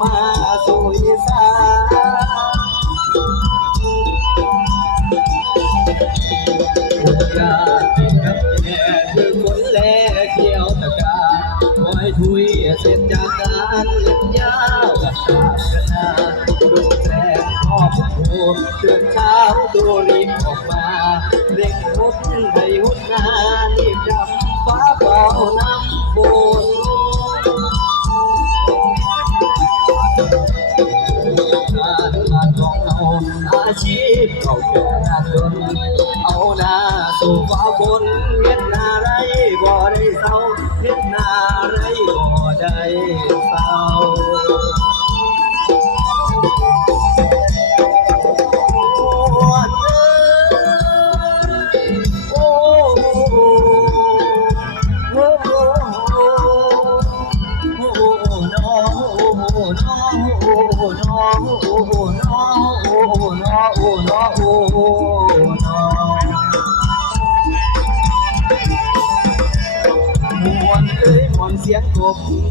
มาสู่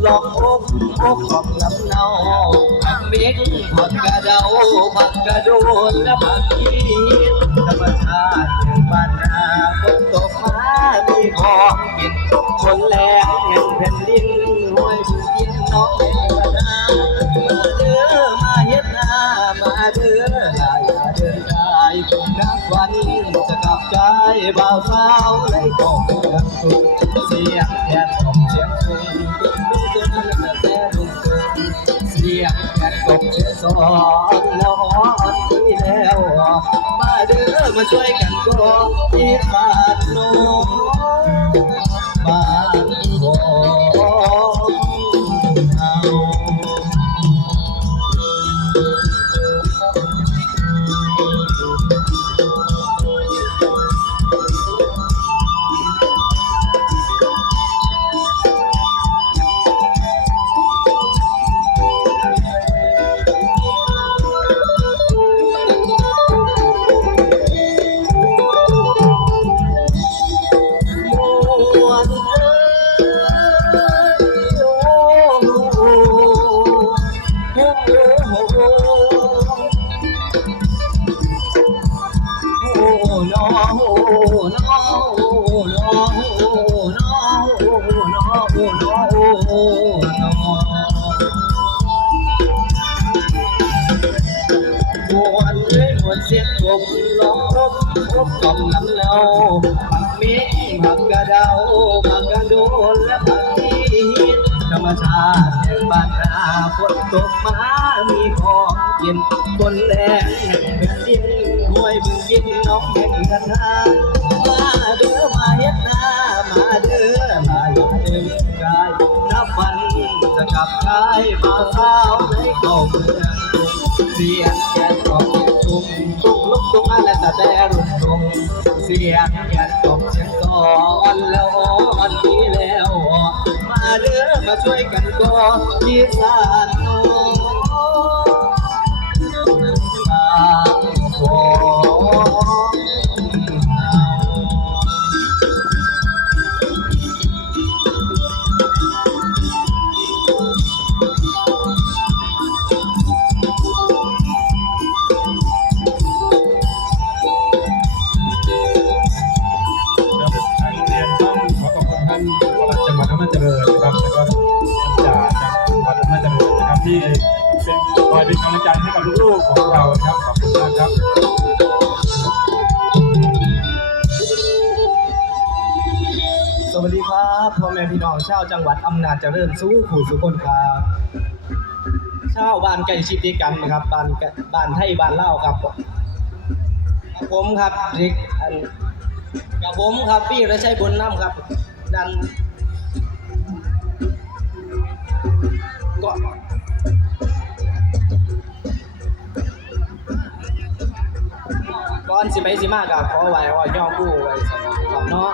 ลองอกอกของลำเนาผักเม็ดผักกระเดาผักกระโดนและผักกีธรรมชาติแห่งบ้านนาฝนตกมามีของกินคนแรงแห่งแผ่นดินห้วยบุญกินน้องแม่นามาเด้อมาเฮ็ดนามาเด้อลายมาเด้อได้นับวันจะกลับใจบ่าวสาวในกองเมืองสุขเสียงแค่ สียงสอนแล้วอ่อนที่แล้วมาเด้อมาช่วยกันกองที่บ้านโน้นบ้าด ร้องรบรบกล่อมลำเนาผักเม็ดผักกระเดาผักกระโดนและผักชีดธรรมชาติแห่งบ้านนาฝนตกมามีของกินคนแรงแห่งแผ่นดินห้วยบึงกินน้องแห่งกันทางมาเด้อมาเฮ็ดนามาเด้อมาเฮ็ดเดินกายนับวันจะกลับกายมาสาในเข้าเมืองกรุงเสียงแก แต่แต่รุ่นรุ่งเสียงยันตกเสียงก่อนแล้วอ่อนนี้แล้ว มาเด้อมาช่วยกันก่อที่สานโน้บ ที่เป็นคอยเป็นกำลังใจให้กับลูกๆของเรานะครับขอบคุณมากครับสวัสดีครับพ่อแม่พี่น้องชาวจังหวัดอำนาจเจริญสู้ผู้สุคนครับชาวบ้านใกล้ชิดติดกันนะครับบ้านบ้านไทยบ้านเล่าครับ ผมครับริกกับผมครับพี่ระชัยบุญน้ำครับ ดันก็ก่ อนสิไปสิมากับขอไว้ว่าย่องกู้ไว้สำหรับเนาะ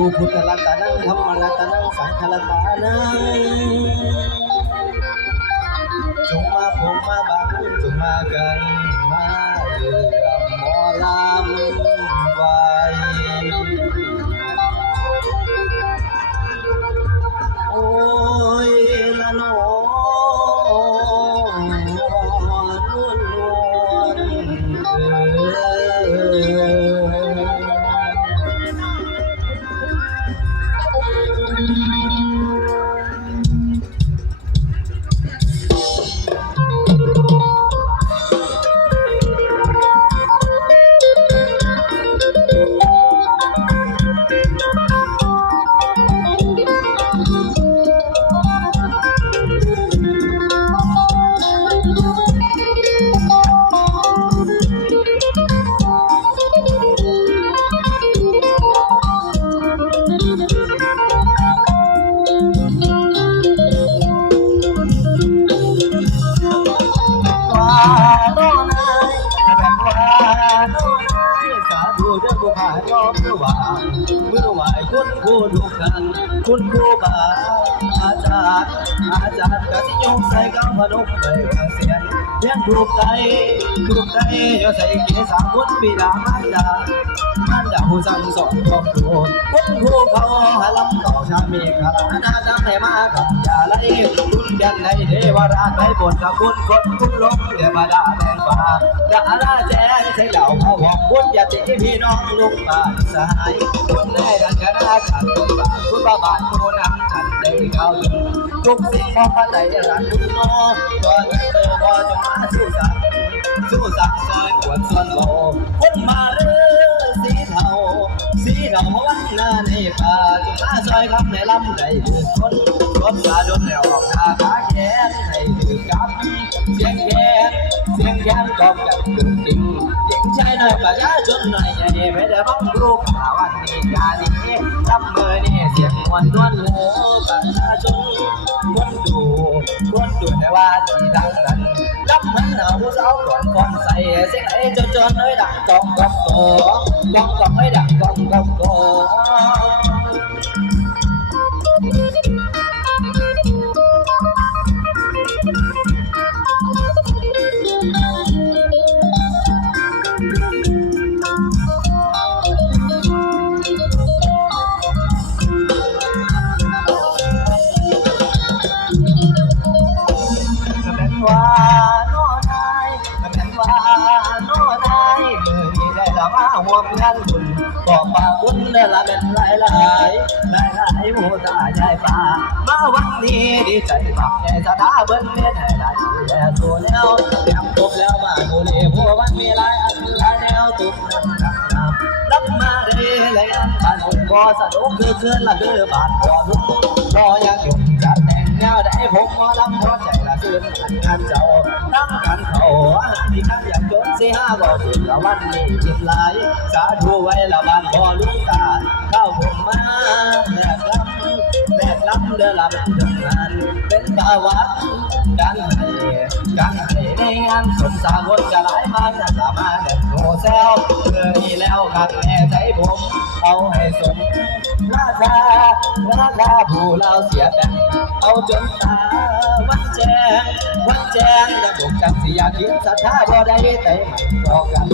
ธุ สาธุเด้อผู้ขายอมเมื่อวานเมื่อวานคุณผู้ดูกัน คุณครูบาอาจารย์อาจารย์กสิยงใส่กำพนุกไปว่าเสียน เลี้ยงถูกใจถูกใจเดี๋ยวใส่เกสามุนปีดามารดามันดาผู้สั่งสอนครอบครัวคุณครูเขาหาลำต่อชามีคานาจังให้มากับยาไล่คุณเบียนในเทวราชไทยบนกับคุณคนคุณลงเทวดาแดงฟ้าดาราแจ้งใส่เหล่าเขาหอกคุณอย่าตีพี่น้องลุกมาสายคุณได้ดังคณะขันคุณบาทคุณบาบาทคุณนำฉันได้เขาถึง ทุกสิ่งพอพันใดรันคุณน้องก็จะเติมพอจะมาสู้สักสู้สักซอยปวดส่วนโลคนมาเรือสีเทาสีเทาวันหน้าในป่าจุมาซอยคำในลำใจคนรบตาดนแล้วออกตาขาแขนให้ถือกับเสียงแขนเสียงแขนกอบกับกึ่งติ่งหญิงชายหน่อยประชาชนหน่อยใหญ่ไม่ได้บ้องรูปข่าววันนี้การนี้ลำมือนี่เสียงมวนนวลหูประชาชนคน ว่าที่ดังนั้นลำมันหนาสาวก่อนก่อนใส่เสียงไอ้จนจนเอ้ยดังกองกองโตกองกองเอ้ยดังกองกองโต ห่วมงานบุญบอกป่าบุญเด้อละเป็นหลายหลายหลายหลายหมู่ตาใหญ่ป่ามาวันนี้ดีใจบักแน่สถาเบิ้นเม็ดให้ได้ดูแลตัวแนวเตรียมตบแล้วมาดูนี่พววันมีหลายอันหลายแนวตุกน้ำน้ำน้ำรับมาเด้เลยอันบ้านผมบ่สนุกคือคืนละคือบ้านบ่ลุกรออยากยุ่จัดแต่งแนวได้ผมหมอลำพอใจ ยืนอันกันเจ้านั่งกันเขาที่กันอยากจนสิห้าก็ถึงละวันนี้จิตหลายสาธุไว้ละบ้านบ่ลุกตาเข้าผมมาแลกลำแลกลำเด้อลำทำงานเป็นภาวะการให้การให้ในงานสมสารวนกะหลายมาจะสามารถเด็ดโหแซวเพื่อนี่แล้วครับแม่ใจผมเอาให้สมราคาราคาผู้เราเสียแบ่งเอาจนตา วันแจงวันแจ้งและบุกจังสิอยากคิดศรัทธาบ่ได้แต่มันต่อกัน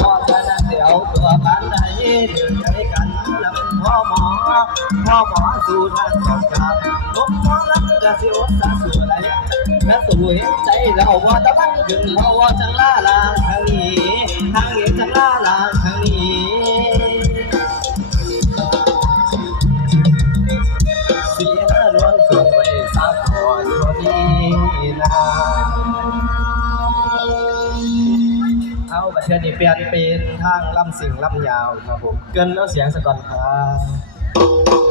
พอจะนั้นเดี๋ยวตัวพันไหนเดถือใจกันแล้วพ่อหมอพ่อหมอสู่ทางสงครามผมหมอรับกระสิอดสาสู่ไรและสู่เห็นใจเราว่าตะลังถึงเพราะว่าจังล่าลาทางาประเทศนี้เปลี่ยนเป็นทางลำสิงลำยาวครับผม เกินแล้วเสียงสะก่อนครับ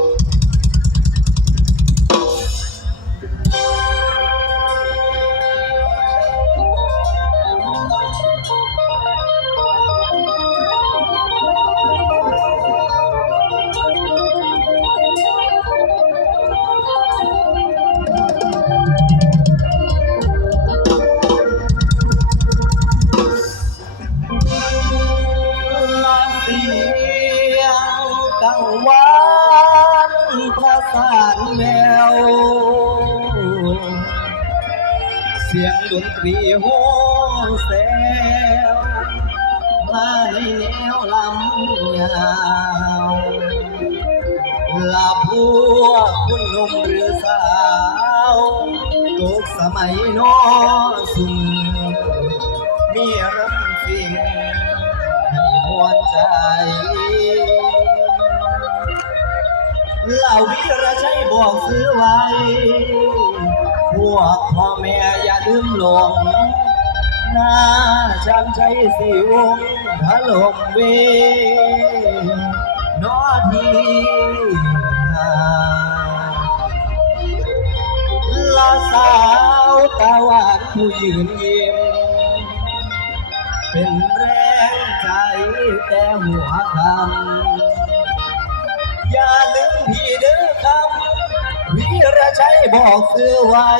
ในแนวลำยาวลาพัวคุณนมหรือสาวทุกสมัยน้อสุมมีรำสิงให้มวใจเหล่าวิรชัยบอกซื้อไว้ พวกพ่อแม่อย่าลืมหลงหน้าจำใจสิวง ถล่มเวนอทีหาลาสาวตาหวานผู้ยืนยิ้มเป็นแรงใจแต่หัวคำอย่าลืมพี่เด้อคำวีรชัยบอกซื้อไว้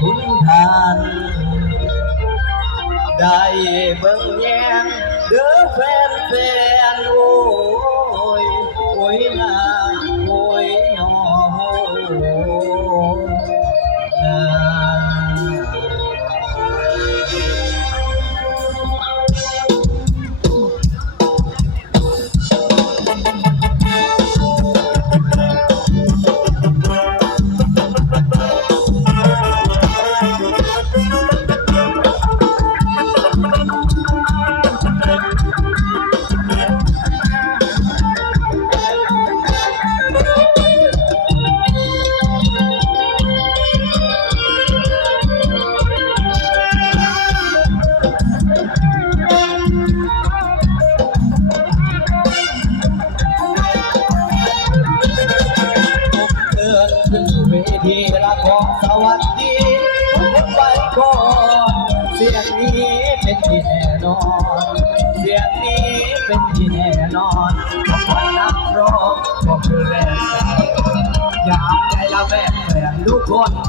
คุณทานได้เบิ่งแยง เด้อแฟนแฟนโอ้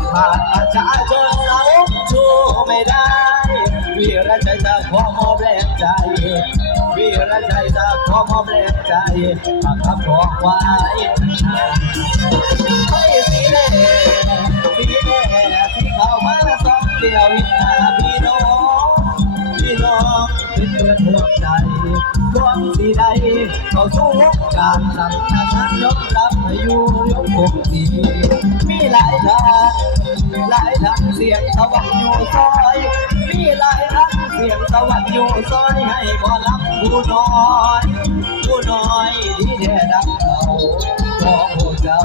กคนผ่านประชาชนเราชูไม่ได้ วีรชัยจะขอมอบแรงใจ วีรชัยจะขอมอบแรงใจฝากคำบอกไว้ไม่สีแดงสีแดงสีขาวมาสองเดียววิชาพี่น้องพี่น้องเป็นเพื่อนห่วงใจก่อนสีใดเขาสู้การสั่งทางยกรับให้อยู่ยกคงดีมีหลายทาง หลายทางเสียงสวรรค์อยู่ซอย มีหลายทางเสียงสวรรค์อยู่ซอยให้บ่รับผู้น้อยผู้น้อยที่แท้ดังเขาของพวกเจ้า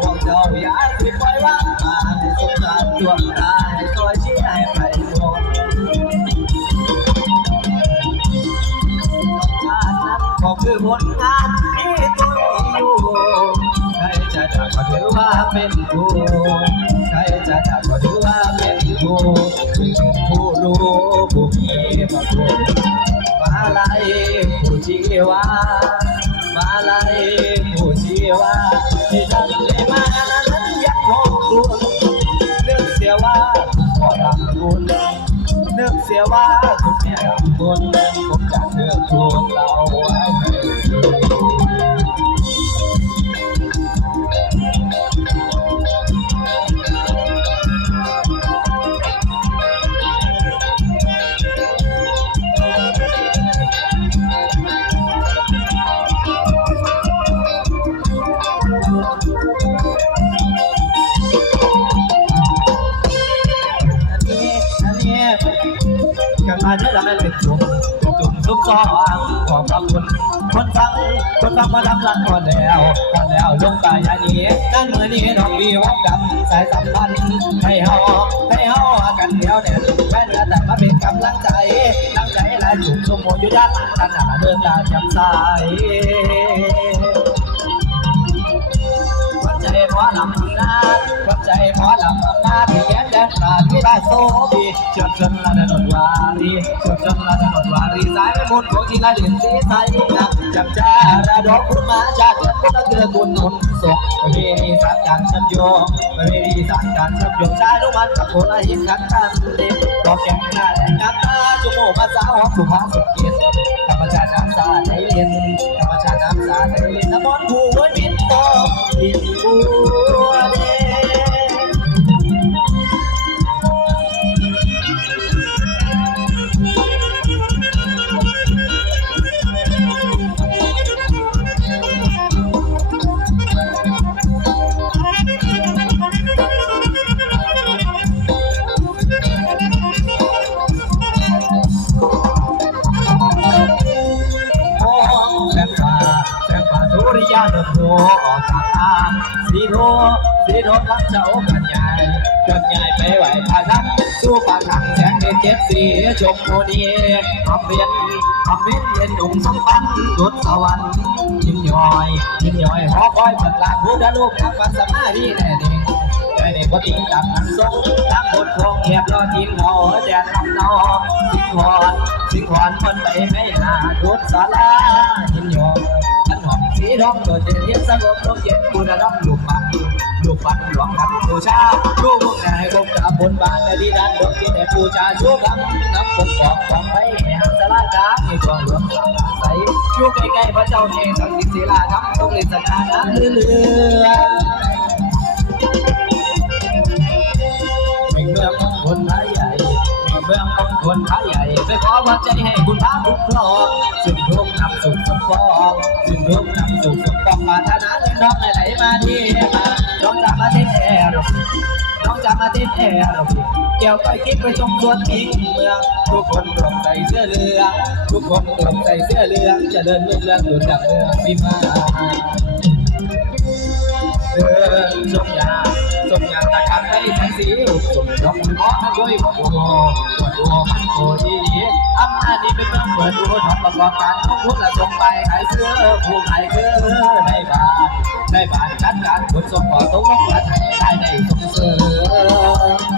พวกเจ้าอย่าสิปล่อยว่างมาให้สงสารดวงตาให้ซอยชี้ให้ไปหมดงานนั้นก็คือผลงานที่ตัวอยู่ใครจะจับก็ถือว่าเป็นครูใครจะจับก็ถือว่าเป็นครูเป็นผู้รู้ผู้มีบุญมาลายผู้ชีวามาลายผู้ชีวาที่ทำเลยมานั้นยังหงคุณนึกเสียว่าขอรับคุณนึกเสียว่า กันมาไม่เป็นจุ่มจุ่มซุปซองขอบคุณคนฟังคนฟังมาดำลันพอแล้วพอแล้วลงตายอันนี้นั่นเมื่อนี้น้องมีวงกันสายสัมพันธ์ให้เฮาให้เฮากันเดียวเนี่ยแม่เนื้อแต่มาเป็นกำลังใจกำลังใจและจุ่มสมโมอยู่ด้านหลังกันหนาเดินตาจำสายวัดใจหมอลำ นาควัดใจหมอลำนาที่แก่นแดนตาที่ได้โซบีเชื่อมชนละดนดวารีเชื่อมชนละดนดวารีสายมุนโคที่ละเด่นสีใสนะจำจาระดอกคุณมาจากเกิดคุณเกือกุลนุนศกประเพณีสานการชื่อมโยงประเพณีสานการชื่อมโยงชายนุมันกับโคละหินกันกันเด็กดอกแก้มหน้าแดงกันตาจมูกภาษาหอมสุภาพสุขีธรติ ชมโมนีทำเรียนทำเรียนเรียนหนุ่มสมปันดุดสวรรค์ยิ้มย่อยยิ้มย่อยหอคอยเปิดลางพุทธลูกทำวันสมาธิแน่เด้งใจเด็กก็ติงตับนันทรงตั้งบทพงเงียบรอทีมเขาแดนลำนองสิงหอนสิงหอนคนไปไม่หาดุดสารายิ้มย่อยขันหอมสีทองโดดเด่นเย็นสงบลมเย็นบุญรับลูกปัง ลูกปังหลวงทับบูชาลูกพวกนายพวกกาบนบานในดีดันดวงที่ในบูชาชูคำนับปกปอกของไปแห่งสลากาให้กองหลวงใสอยู่ใกล้ๆพระเจ้าเองสังสิศิลาครับต้องเล่นสนาน้ำเรือเป็นเมืองของคนไทยใหญ่เป็นเมืองของคนไทยใหญ่ไปขอวัดใจให้คุณพระคุ้มครองซึ่งทุกนำสุขสมปองซึ่งทุกนำสุขสมปองปรารถนาเงินทองไหลมาที่มา น้องจะมาติดแอร์เกี่ยวไปคิดไปชมสวนทิ้งเมืองทุกคนตรงใจเสื้อเหลืองทุกคนตรงใจเสื้อเหลืองจะเดินลุ่งเรื่องอยู่จากเมืองพิมาเดินชมยา สงสีชมดอกมอมาด้วยโอ้โหปวดหัวมันโคดีอำนาจนี้เป็นเมืองเปิดดูทำประกอบการของพุทธและส่งไปขายเสื้อผู้ขายเสื้อในบ้านในบ้านจัดการขนส่งก่อตกลงและไทยได้ในส่งเสริม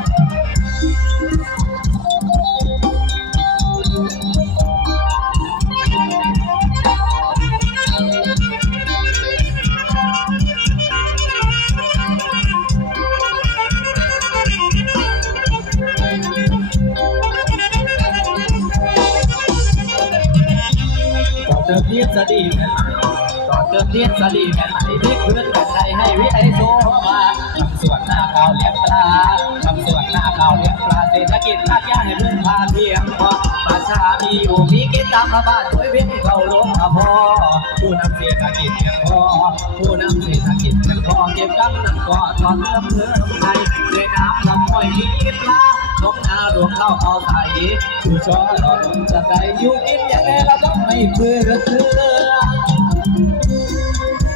เรียนสดีแม่ไหนก่อนเติมเรียนสดีแม่ไหนพี่เพื่อนกันใดให้วิไอโซมาทำสวนหน้าข่าวเลี้ยงปลาทำสวนหน้าข่าวเลี้ยงปลาเศรษฐกิจภาคยาให้เพื่อนพาเพียงพอประชามีอยู่มีกินตามพระบานช่วยเพียงเข้าลงพอผู้นำเศรษฐกิจเพียงพอผู้นำเศรษฐกิจ เก็บกำนันก่อตอนเริ่มเริ่มไทยด้วยน้ำลำห้อยมีปลาท้องนารวมเข้าเอาไทยชูช้อหล่อดจะได้อยู่กินอย่างแน่เราต้องไม่เพื่อเพื่อ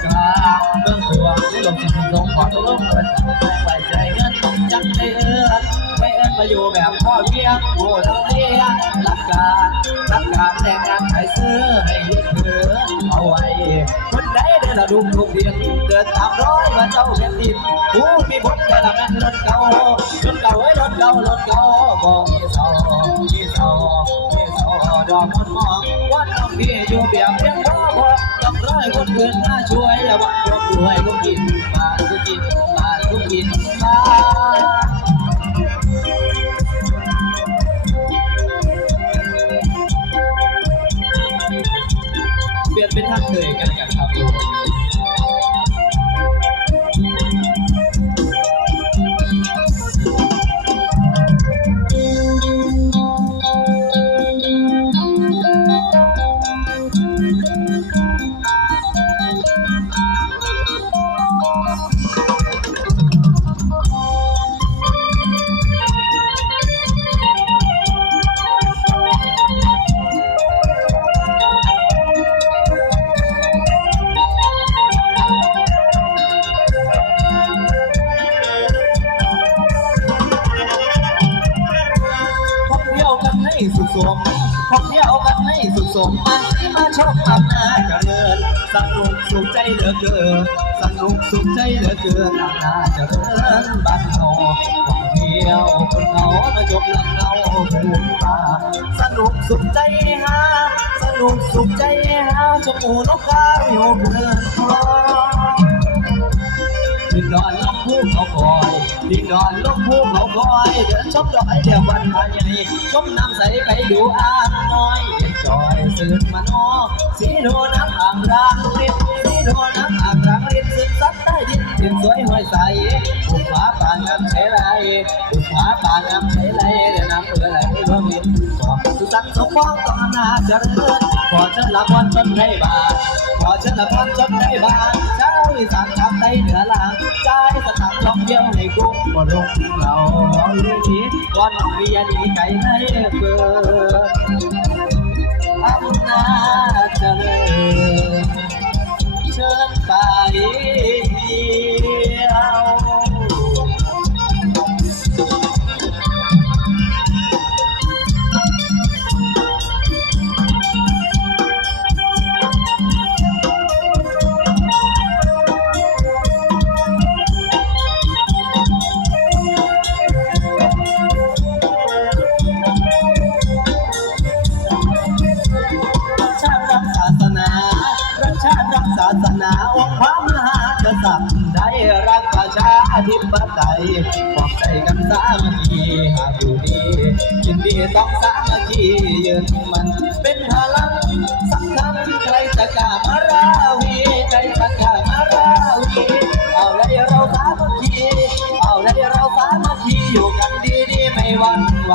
กลางเมืองตัวลงสิ่ลงขอตกลงปิดแรงไว้ใจเงินต้องจังได้เอื้อนไม่เอื้อนมาอยู่แบบพ่อเพียงโอ้ทั้งเรียรับการรับการแต่งงานขายเสื้ ดุมลูกเดียนเกิดตามร้อยมาเจ้าแผ่นดินผู้มีผลแต่ละแม่นรถเก่ารถเก่าไอ้รถเก่ารถเก่าบอกมีเสามีเสามีเสาดอกคนมองวัดน้องพี่อยู่เบียบเพียงพอพอต้องร้อยคนอื่นมาช่วยอย่าวังยกด้วยลูก ลือเกินอำนาจเจริญบ้านเราท่องเที่ยวคนเขามาจบลำเราภูมิป่าสนุกสุขใจฮาสนุกสุขใจฮาชมหมูนกกาโยกเพลินคลอดินดอนลงภูเขาคอยดินดอนลงภูเขาคอย เดินชมดอกไม้เดียววันพายใหญ่ชมน้ำใสไปดูอ่างน้อยเย็นจอยสื่นมานอสีโดน้ำอ่างรางริบสีโดน้ำอ่างรางริบซึมซับ ใต้ดินดินสวยห้อยใสบุกฟ้าป่างามเฉลยบุกฟ้าป่างามเฉลยเดินน้ำเอือไหลรวมมิตรขอสุสักดิ์สมปองต่อหน้าเจริญขอฉันละวันจนได้บาทขอฉันละวันจนได้บาทเจ้าอีสานทำได้เหนือลางใจสถานท่องเที่ยวในกรุงบ่ลงเราเลยทีวันน้องเวียดีไก่ให้เกิดอำนาจเจริญเชิญไป เอาเลยเราสามัคคีอยู่กันดีๆไม่หวั่นไหว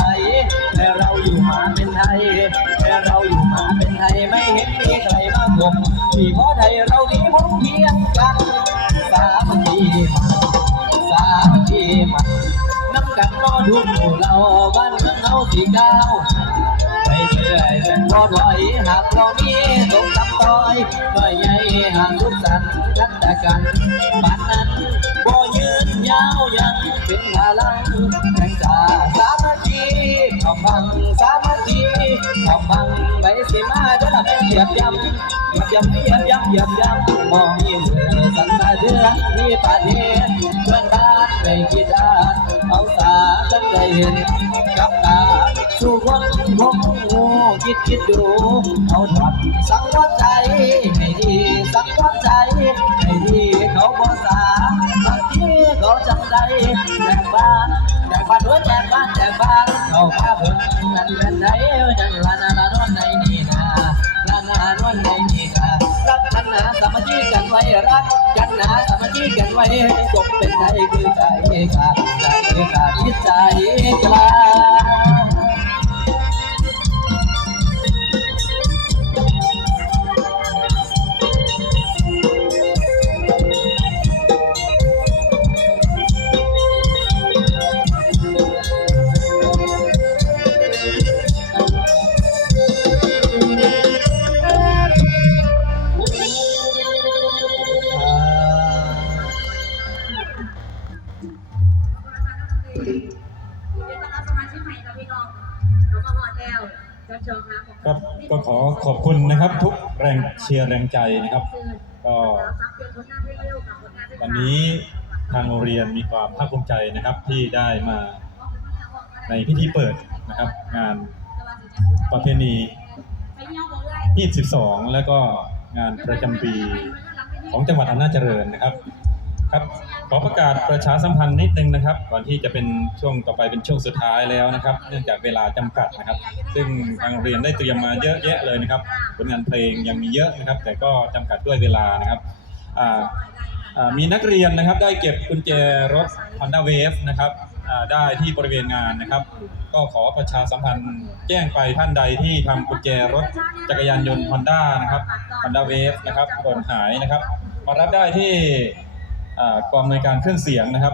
แต่เราอยู่มาเป็นไทยแต่เราอยู่มาเป็นไทยไม่เห็นมีใครมาข่มที่เพราะไทยเราดีพร้อมเพียงกันสามัคคีมันสามัคคีมันน้ำกันรอดูหมู่เราบ้านเมืองเราสีก้าวไปเรื่อยเป็นบ่ถอยหากเรามีตกตับต่อยน้อยใหญ่หางทุกสันกันแต่กันบ้านนั้น ยาวยังเป็นพลังแห่งชาสามัคคีขอบพังสามัคคีขอบพังไปสิมาเด้อเหยียบย่ำเหยียบย่ำเหยียบย่ำเหยียบย่ำมองยิ้มเออสันตาเดือนที่ประเทศเพื่อนบ้านในกิดานเอาตาสันได้เห็นกับตาสู่คนพงงูคิดคิดดูเอาถอดสังวรใจให้ดีสังวรใจให้ดี เขาจังใจแจกบ้านแจกบ้านด้วยแจกบ้านแจกบ้านเขาพาเพิ่นนั่นเป็นไหนจังลานาลานวนในนี่นาลานานวนในนี่ค่ะรักกันนะสามัคคีกันไว้รักกันนาสามัคคีกันไว้จบเป็นใจคือใจค่ะใจคือขาดจิตใจกลา เชียร์แรงใจนะครับ ก็วันนี้ทางโรงเรียนมีความภาคภูมิใจนะครับที่ได้มาในพิธีเปิดนะครับ งานประเพณี22 แล้วก็งานประจำปีของจังหวัดอำนาจเจริญนะครับ ครับขอประกาศประชาสัมพันธ์นิดนึงนะครับ ก่อนที่จะเป็นช่วงต่อไปเป็นช่วงสุดท้ายแล้วนะครับ เนื่องจากเวลาจำกัดนะครับ ซึ่งทางเรียนได้เตรียมมาเยอะแยะเลยนะครับผลงานเพลงยังมีเยอะนะครับ แต่ก็จำกัดด้วยเวลานะครับมีนักเรียนนะครับได้เก็บกุญแจรถ Honda Wave นะครับได้ที่บริเวณงานนะครับ ก็ขอประชาสัมพันธ์แจ้งไปท่านใดที่ทำกุญแจรถจักรยานยนต์ Honda นะครับ Honda Wave นะครับหล่นหายนะครับมารับได้ที่ กองในการเครื่องเสียงนะครับ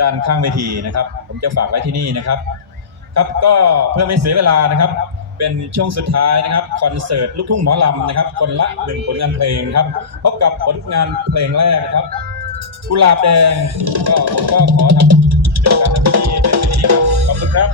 ด้านข้างเวทีนะครับ ผมจะฝากไว้ที่นี่นะครับ ครับก็เพื่อไม่เสียเวลานะครับ เป็นช่วงสุดท้ายนะครับคอนเสิร์ตลูกทุ่งหมอลำนะครับ คนละหนึ่งผลงานเพลงครับพบกับผลงานเพลงแรกนะครับกุหลาบแดงก็ผมก็ขอทำเป็นการทำพิธีเป็นพิธีครับขอบคุณครับ